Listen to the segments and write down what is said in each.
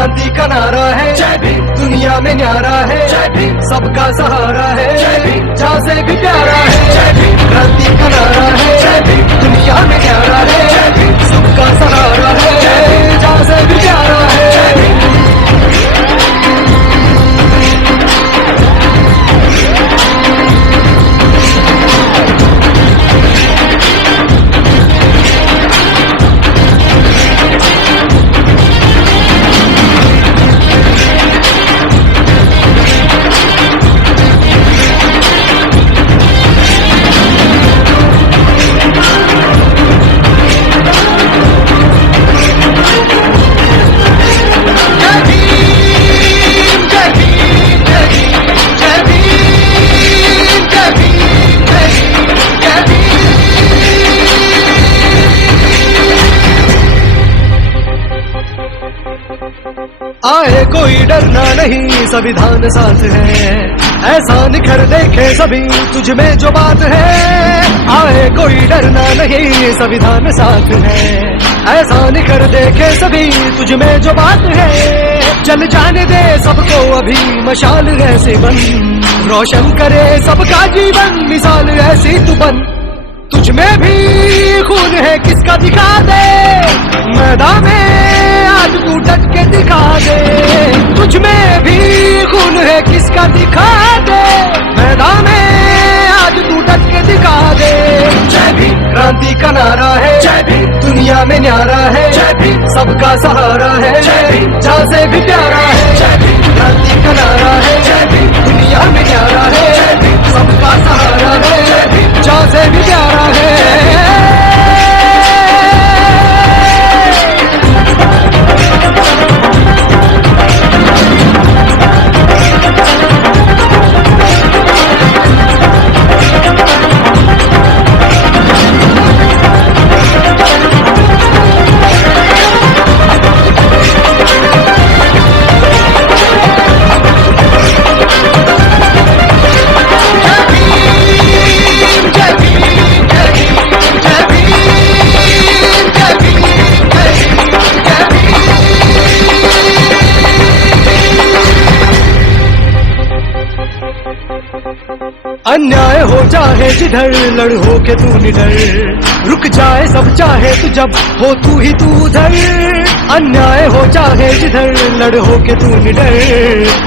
क्रांति का नारा है, जय भीम। दुनिया में न्यारा है, जय भीम। सबका सहारा है, जय भीम। जहाँ से भी प्यारा है, जय भीम। क्रांति का नारा है, जय भीम। दुनिया में न्यारा है, जय भीम। सबका सहारा है, जय भीम। जहाँ से भी प्यारा है, जय भीम। आए कोई डरना नहीं, संविधान साथ है, ऐसा निखर देखे सभी तुझ में जो बात है। आए कोई डरना नहीं, संविधान साथ है, ऐसा निखर देखे सभी तुझ में जो बात है। चल जाने दे सबको अभी मशाल ऐसे बन, रोशन करे सबका जीवन, मिसाल ऐसी तू बन। तुझ में भी खून है किसका दिखा दे, मैदान में आज तू डट के दिखा दे। तुझ में भी खून है किसका दिखा दे, मैदान में आज तू डट के दिखा दे। जय भीम। क्रांति का नारा है, जय भीम। दुनिया में न्यारा है, जय भीम। सबका सहारा है, जय भीम। जहाँ से भी प्यारा है, जय भीम। क्रांति का नारा है, जय भीम। दुनिया में न्यारा है, जय भीम। सबका सहारा है, जय भीम। जहाँ से भी प्यारा है। अन्याय हो चाहे जिधर, लड़ हो के तू निडर, रुक जाए सब चाहे तू जब हो तू ही तू उधर। अन्याय हो चाहे जिधर, लड़ हो के तू निडर,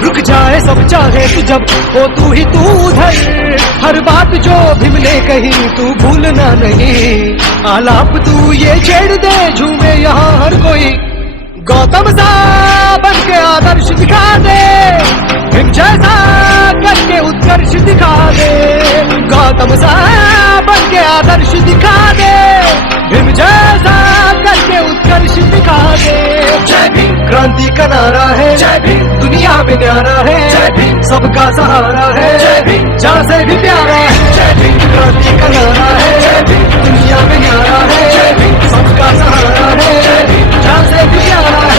रुक जाए सब चाहे तू जब हो तू ही तू उधर। हर बात जो भीम ने कही तू भूलना नहीं, आलाप तू ये छेड़ दे झूमे यहाँ हर कोई। गौतम सा बन के आदर्श दिखा दे, भीम जैसा करके उत्कर्ष दिखा दे। गौतम सा बन के आदर्श दिखा दे, भीम जैसा करके उत्कर्ष दिखा दे। जय भीम। क्रांति का नारा है, जय भीम। दुनिया में न्यारा है, जय भीम। सबका सहारा है, जय भीम। जहाँ से भी प्यारा है, जय भीम। क्रांति का नारा है, जय भीम। दुनिया में न्यारा है, जय भीम। सबका सहारा है, जय भीम। जहाँ से भी प्यारा है।